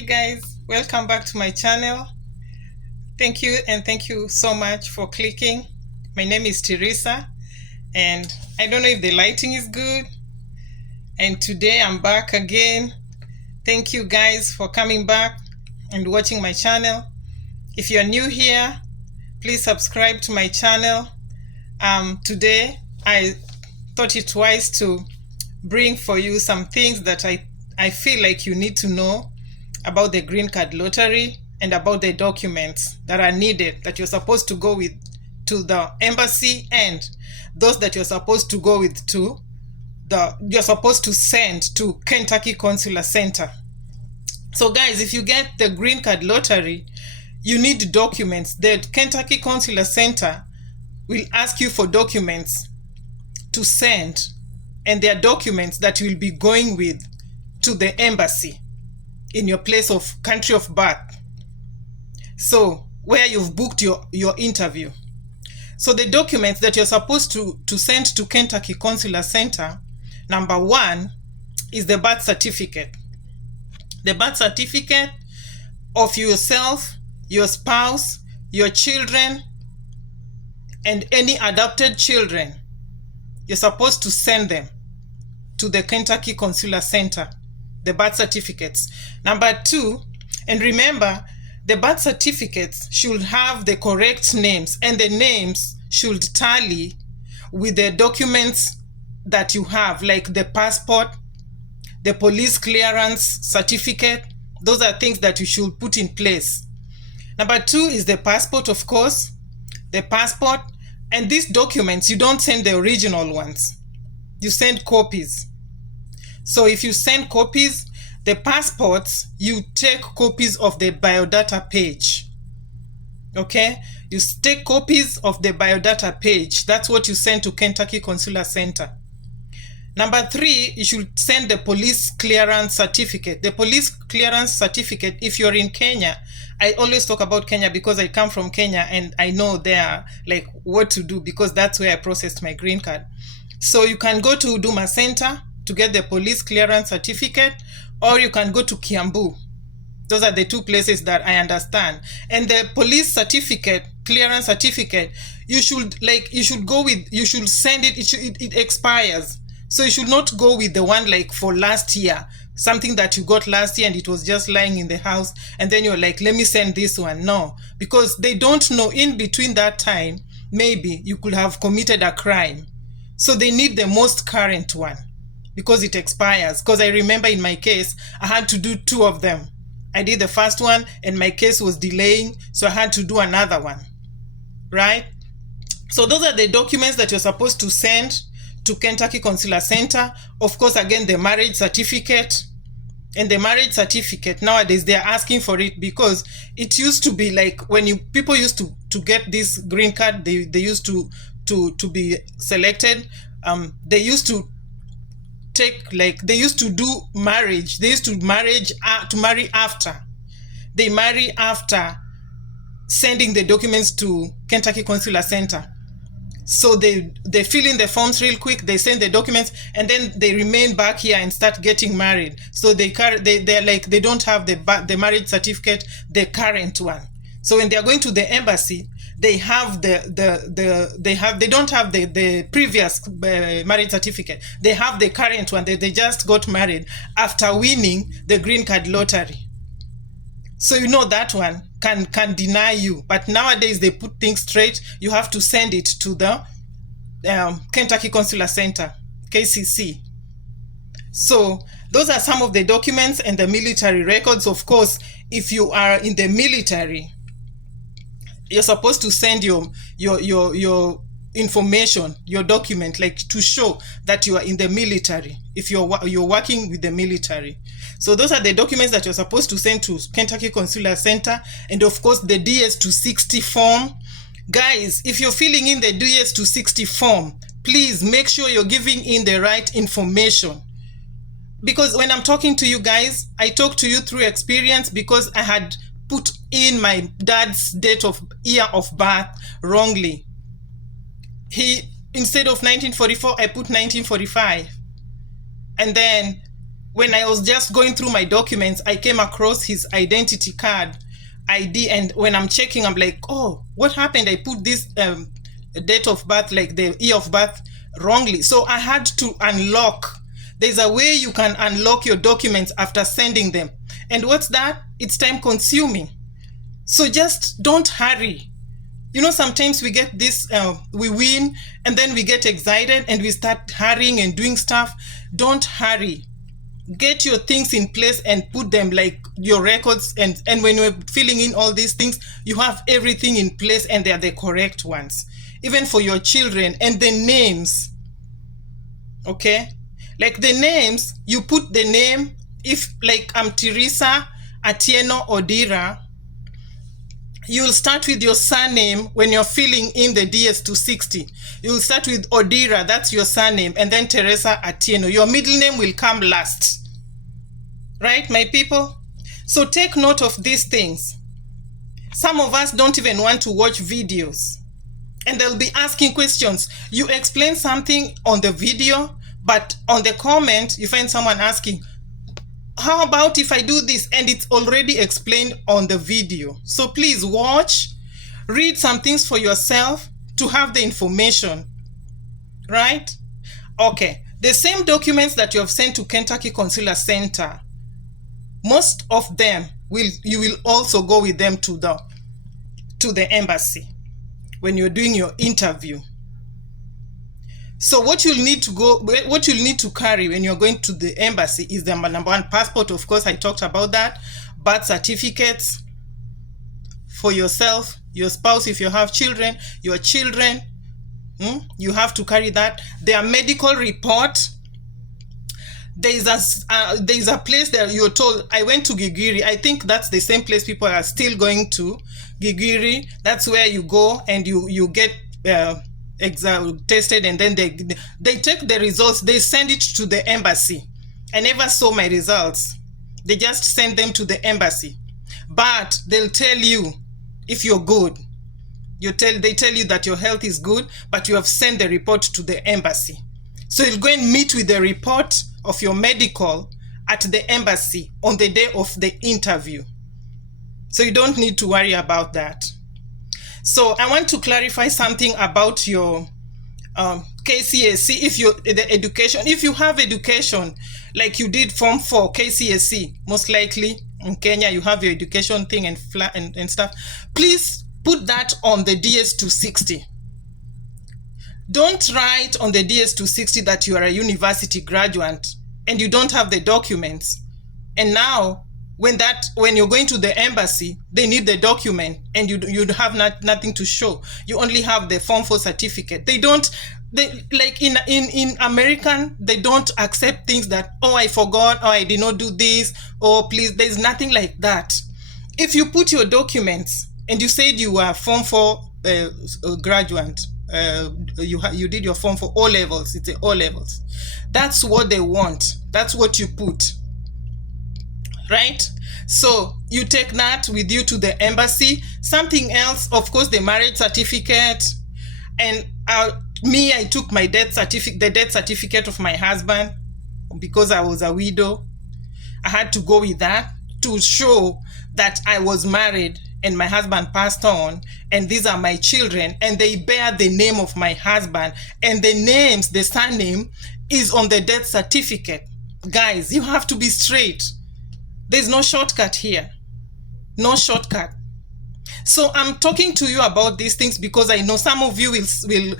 Hi guys, welcome back to my channel. Thank you so much for clicking. My name is Teresa and I don't know if the lighting is good. And today I'm back again. Thank you guys for coming back and watching my channel. If you're new here, please subscribe to my channel. Today I thought it wise to bring for you some things that I feel like you need to know about the green card lottery and about the documents that are needed that you're supposed to go with to the embassy, and those that you're supposed to go with to you're supposed to send to Kentucky Consular Center. So guys, if you get the green card lottery, you need documents. The Kentucky Consular Center will ask you for documents to send, and there are documents that will be going with to the embassy in your place of country of birth, so where you've booked your interview. So the documents that you're supposed to send to Kentucky Consular Center, number one is the birth certificate. The birth certificate of yourself, your spouse, your children, and any adopted children. You're supposed to send them to the Kentucky Consular Center, the birth certificates. Number two, and remember, the birth certificates should have the correct names, and the names should tally with the documents that you have, like the passport, the police clearance certificate. Those are things that you should put in place. Number two is the passport, of course, the passport. And these documents, you don't send the original ones. You send copies. So if you send copies, the passports, you take copies of the biodata page. Okay? You take copies of the biodata page. That's what you send to Kentucky Consular Center. Number three, you should send the police clearance certificate. The police clearance certificate, if you're in Kenya, I always talk about Kenya because I come from Kenya and I know there, like, what to do, because that's where I processed my green card. So you can go to Huduma Center to get the police clearance certificate, or you can go to Kiambu. Those are the two places that I understand. And the police certificate, clearance certificate, you should send it. It expires. So you should not go with the one like for last year, something that you got last year and it was just lying in the house, and then you're like, let me send this one. No, because they don't know, in between that time, maybe you could have committed a crime. So they need the most current one because it expires. Because I remember in my case, I had to do two of them. I did the first one and my case was delaying, so I had to do another one, right? So those are the documents that you're supposed to send to Kentucky Consular Center. Of course, again, the marriage certificate. And the marriage certificate, nowadays they're asking for it, because it used to be like when people used to get this green card, they used to be selected. They used to they used to do marriage. They used to marry after. They marry after sending the documents to Kentucky Consular Center. So they fill in the forms real quick, they send the documents, and then they remain back here and start getting married. So they don't have the marriage certificate, the current one. So when they are going to the embassy, they have they don't have the previous marriage certificate. They have the current one. They just got married after winning the green card lottery. So you know that one can deny you. But nowadays they put things straight. You have to send it to the Kentucky Consular Center, KCC. So those are some of the documents, and the military records. Of course, if you are in the military, you're supposed to send your information, your document, like to show that you are in the military, if you're working with the military. So those are the documents that you're supposed to send to Kentucky Consular Center. And of course, the DS-260 form. Guys, if you're filling in the DS-260 form, please make sure you're giving in the right information. Because when I'm talking to you guys, I talk to you through experience, because I had put in my dad's year of birth wrongly. Instead of 1944, I put 1945. And then when I was just going through my documents, I came across his identity card ID, and when I'm checking, I'm like, oh, what happened? I put this date of birth, like the year of birth, wrongly. So I had to unlock. There's a way you can unlock your documents after sending them. And what's that? It's time consuming. So just don't hurry. You know, sometimes we get this, we win, and then we get excited and we start hurrying and doing stuff. Don't hurry. Get your things in place and put them, like your records, and when you're filling in all these things, you have everything in place and they are the correct ones, even for your children. And the names, okay, like the names, you put the name. If like I'm Teresa Atieno Odira, you'll start with your surname when you're filling in the DS260. You'll start with Odira, that's your surname, and then Teresa Atieno. Your middle name will come last. Right, my people? So take note of these things. Some of us don't even want to watch videos, and they'll be asking questions. You explain something on the video, but on the comment, you find someone asking, how about if I do this? And it's already explained on the video. So please watch, read some things for yourself to have the information, right? Okay, the same documents that you have sent to Kentucky Consular Center, most of them you will also go with them to the embassy when you're doing your interview. So what you'll need to carry when you're going to the embassy is the number one, passport. Of course, I talked about that. Birth certificates for yourself, your spouse, if you have children, your children, you have to carry that. Their medical report. There's a place that you're told, I went to Gigiri. I think that's the same place people are still going to, Gigiri. That's where you go and you get tested, and then they take the results, they send it to the embassy. I never saw my results. They just send them to the embassy, but they'll tell you if you're good. They tell you that your health is good, but you have sent the report to the embassy. So you'll go and meet with the report of your medical at the embassy on the day of the interview. So you don't need to worry about that. So I want to clarify something about your KCSE. If you have education, like you did Form 4 KCSE, most likely in Kenya you have your education thing and stuff. Please put that on the DS260. Don't write on the DS260 that you are a university graduate and you don't have the documents. And now, when you're going to the embassy, they need the document, and you have nothing to show. You only have the Form 4 certificate. They like in American, they don't accept things that, oh, I forgot, or I did not do this, or please. There's nothing like that. If you put your documents and you said you are Form 4 graduate, you did your Form 4 O levels. It's O levels. That's what they want. That's what you put. Right? So you take that with you to the embassy. Something else, of course, the marriage certificate. And I took my death certificate, the death certificate of my husband, because I was a widow. I had to go with that to show that I was married and my husband passed on, and these are my children, and they bear the name of my husband, and the surname is on the death certificate. Guys, you have to be straight. There's no shortcut here. No shortcut. So I'm talking to you about these things because I know some of you will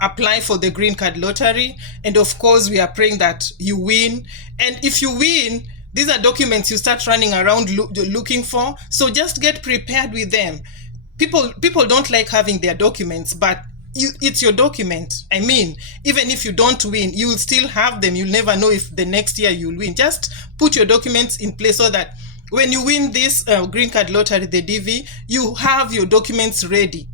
apply for the green card lottery. And of course, we are praying that you win. And if you win, these are documents you start running around looking for. So just get prepared with them. People don't like having their documents, but it's your document. I mean, even if you don't win, you will still have them. You'll never know if the next year you'll win. Just put your documents in place so that when you win this green card lottery, the DV, you have your documents ready.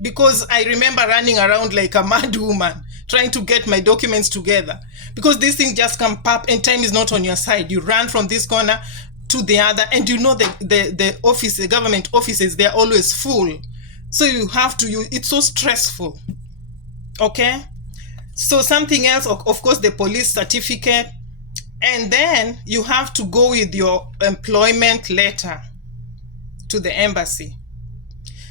Because I remember running around like a mad woman trying to get my documents together. Because these things just come pop and time is not on your side. You run from this corner to the other, and you know the government offices, they're always full. So you have to, it's so stressful. Okay? So something else, of course, the police certificate. And then you have to go with your employment letter to the embassy.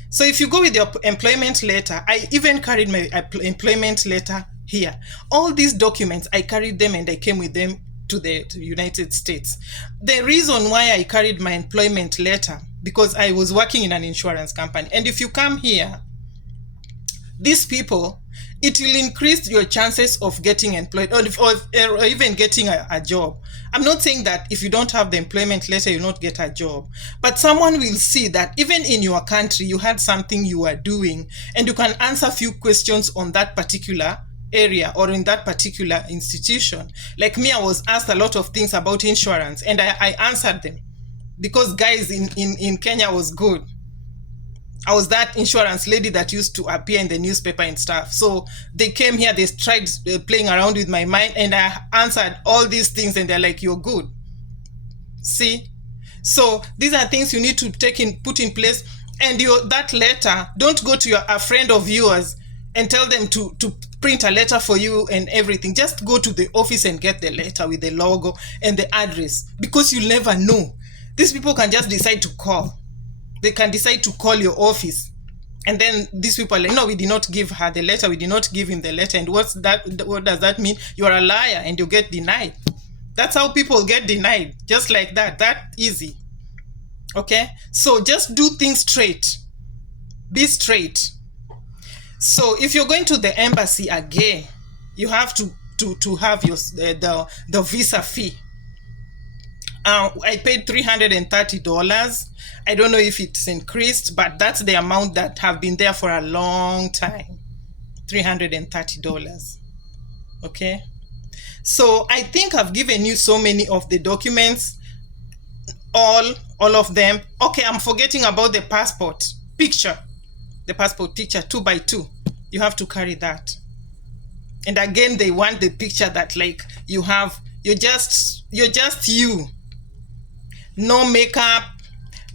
So if you go with your employment letter, I even carried my employment letter here. All these documents, I carried them and I came with them to the United States. The reason why I carried my employment letter, because I was working in an insurance company. And if you come here, these people, it will increase your chances of getting employed or even getting a job. I'm not saying that if you don't have the employment letter, you'll not get a job. But someone will see that even in your country, you had something you were doing and you can answer a few questions on that particular area or in that particular institution. Like me, I was asked a lot of things about insurance and I answered them because guys in Kenya was good. I was that insurance lady that used to appear in the newspaper and stuff. So they came here, they tried playing around with my mind and I answered all these things and they're like, you're good. See? So these are things you need to put in place. And that letter, don't go to a friend of yours and tell them to print a letter for you and everything. Just go to the office and get the letter with the logo and the address, because you'll never know. These people can just decide to call. They can decide to call your office. And then these people are like, no, we did not give her the letter. We did not give him the letter. And what does that mean? You're a liar and you get denied. That's how people get denied. Just like that. That easy. Okay? So just do things straight. Be straight. So if you're going to the embassy again, you have to have the visa fee. I paid $330. I don't know if it's increased, but that's the amount that have been there for a long time. $330. Okay. So I think I've given you so many of the documents, all of them. Okay, I'm forgetting about the passport picture. The passport picture 2x2. You have to carry that. And again, they want the picture that like you're just you. No makeup,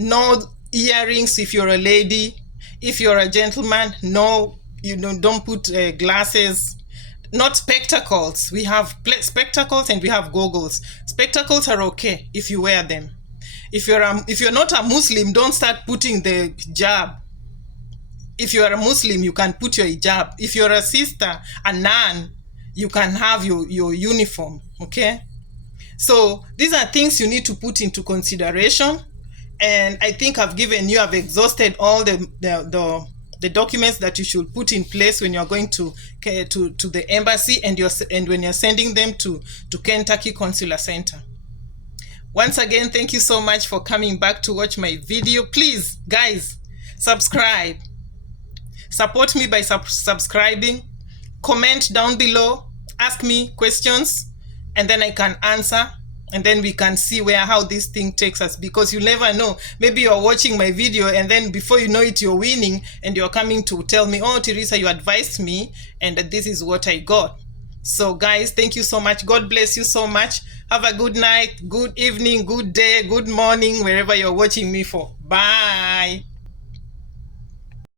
no earrings if you're a lady. If you're a gentleman, no, don't put glasses. Not spectacles. We have spectacles and we have goggles. Spectacles are okay if you wear them. If you're not a Muslim, don't start putting the hijab. If you are a Muslim, you can put your hijab. If you're a sister, a nun, you can have your uniform. Okay. So these are things you need to put into consideration. And I think I've exhausted all the documents that you should put in place when you're going to the embassy and when you're sending them to Kentucky Consular Center. Once again, thank you so much for coming back to watch my video. Please, guys, subscribe. Support me by subscribing. Comment down below. Ask me questions. And then I can answer, and then we can see how this thing takes us, because you never know. Maybe you're watching my video and then before you know it, you're winning and you're coming to tell me, oh, Teresa, you advised me and this is what I got. So guys, thank you so much. God bless you so much. Have a good night, good evening, good day, good morning, wherever you're watching me for. Bye.